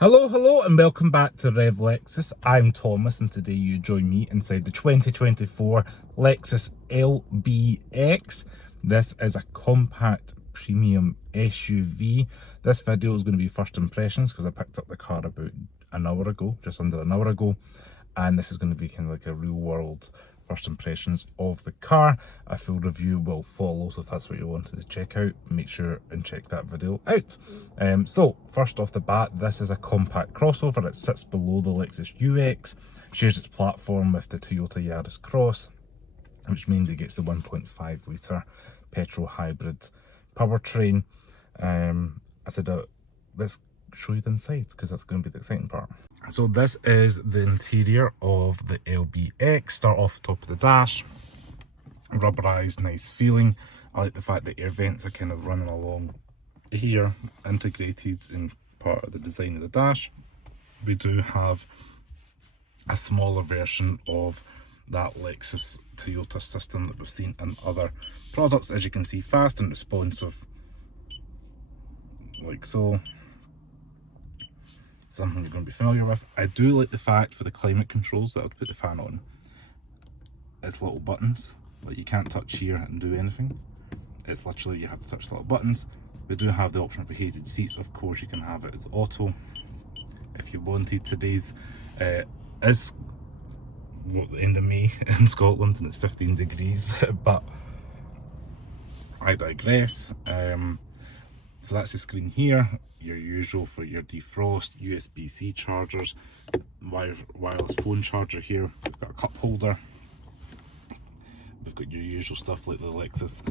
Hello and welcome back to Rev Lexus. I'm Thomas and today you join me inside the 2024 Lexus LBX. This is a compact premium SUV. This video is going to be first impressions because I picked up the car about an hour ago, just under an hour ago. And this is going to be kind of like a real world first impressions of the car. A full review will follow, so if that's what you wanted to check out, make sure and check that video out. So first off the bat, this is a compact crossover. It sits below the Lexus UX, shares its platform with the Toyota Yaris Cross, which means it gets the 1.5 litre petrol hybrid powertrain. I said let's show you the inside because that's going to be the exciting part. So this is the interior of the LBX. Start off top of the dash, rubberized, nice feeling. I like the fact that air vents are kind of running along here, integrated in part of the design of the dash. We do have a smaller version of that Lexus Toyota system that we've seen in other products. As you can see, fast and responsive, like so. Something you're going to be familiar with. I do like the fact for the climate controls that I would put the fan on, it's little buttons that you can't touch here and do anything. It's literally you have to touch the little buttons. We do have the option for heated seats. Of course you can have it as auto if you wanted. Today's is what, the end of May in Scotland and it's 15 degrees but I digress. So that's the screen here, your usual for your defrost, USB-C chargers, wireless phone charger here. We've got a cup holder. We've got your usual stuff like the Lexus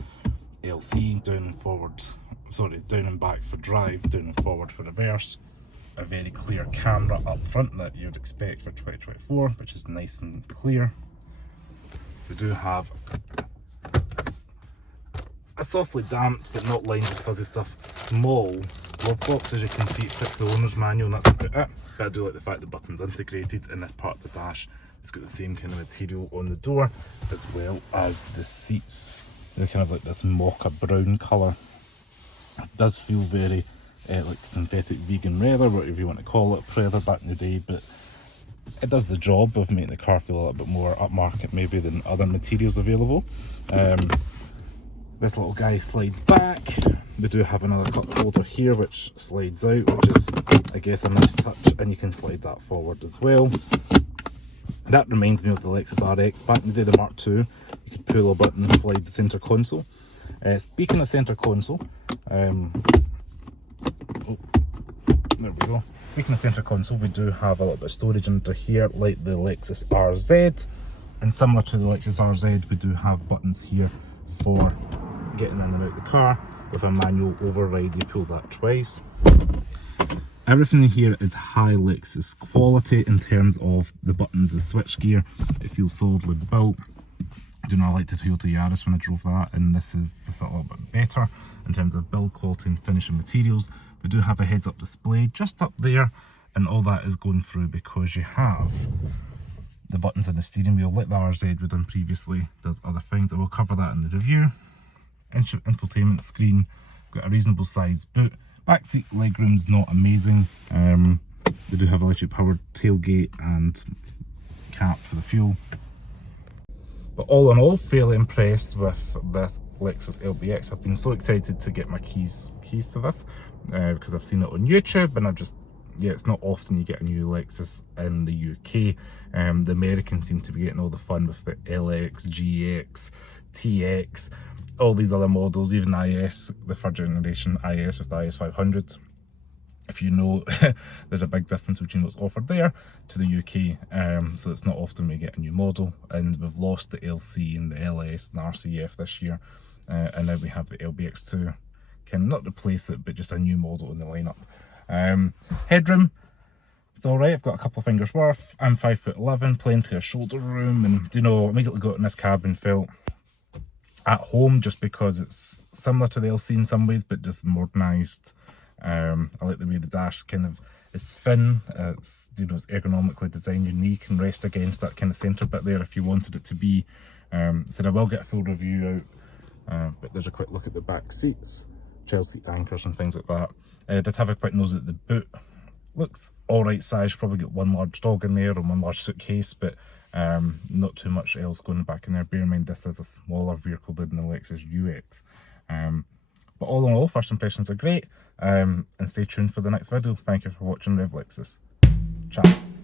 LC, down and forward, sorry, down and back for drive, down and forward for reverse. A very clear camera up front that you'd expect for 2024, which is nice and clear. We do have a softly damped but not lined with fuzzy stuff small glove box. As you can see, it fits the owner's manual and that's about it. But I do like the fact the button's integrated in this part of the dash. It's got the same kind of material on the door as well as the seats. They're kind of like this mocha brown colour. It does feel very like synthetic vegan leather, whatever you want to call it, leather back in the day, but it does the job of making the car feel a little bit more upmarket maybe than other materials available. This little guy slides back. We do have another cup holder here which slides out, which is I guess a nice touch, and you can slide that forward as well. That reminds me of the Lexus RX back in the day, the Mark II. You could pull a button and slide the centre console. Speaking of centre console, there we go. Speaking of centre console, we do have a little bit of storage under here like the Lexus RZ, and similar to the Lexus RZ we do have buttons here for getting in and out the car. With a manual override, you pull that twice. Everything in here is high Lexus quality in terms of the buttons, the switch gear. It feels solidly built. I do not like the Toyota Yaris when I drove that, and this is just a little bit better in terms of build quality and finishing materials. We do have a heads-up display just up there, and all that is going through because you have the buttons in the steering wheel like the RZ we've done previously. Does other things. I will cover that in the review. Infotainment screen, got a reasonable sized boot. Backseat legroom's not amazing. We do have electric powered tailgate and cap for the fuel. But all in all, fairly impressed with this Lexus LBX. I've been so excited to get my keys to this because I've seen it on YouTube, and it's not often you get a new Lexus in the UK. The Americans seem to be getting all the fun with the LX, GX, TX, all these other models, even IS, the third generation IS with the IS 500. If you know, there's a big difference between what's offered there to the UK, so it's not often we get a new model, and we've lost the LC and the LS and RCF this year, and now we have the LBX2, can not replace it, but just a new model in the lineup. Headroom, it's alright. I've got a couple of fingers worth. I'm 5'11", plenty of shoulder room, and you know, immediately got in this cabin felt at home just because it's similar to the LC in some ways, but just modernised. I like the way the dash kind of is thin. It's, you know, it's ergonomically designed. Your knee can rest against that kind of centre bit there if you wanted it to be. So I will get a full review out, but there's a quick look at the back seats, child seat anchors and things like that. I did have a quick nose at the boot. looks alright size. Probably got one large dog in there and one large suitcase, but not too much else going back in there. Bear in mind this is a smaller vehicle than the Lexus UX. But all in all, first impressions are great, and stay tuned for the next video. Thank you for watching Rev Lexus. Ciao.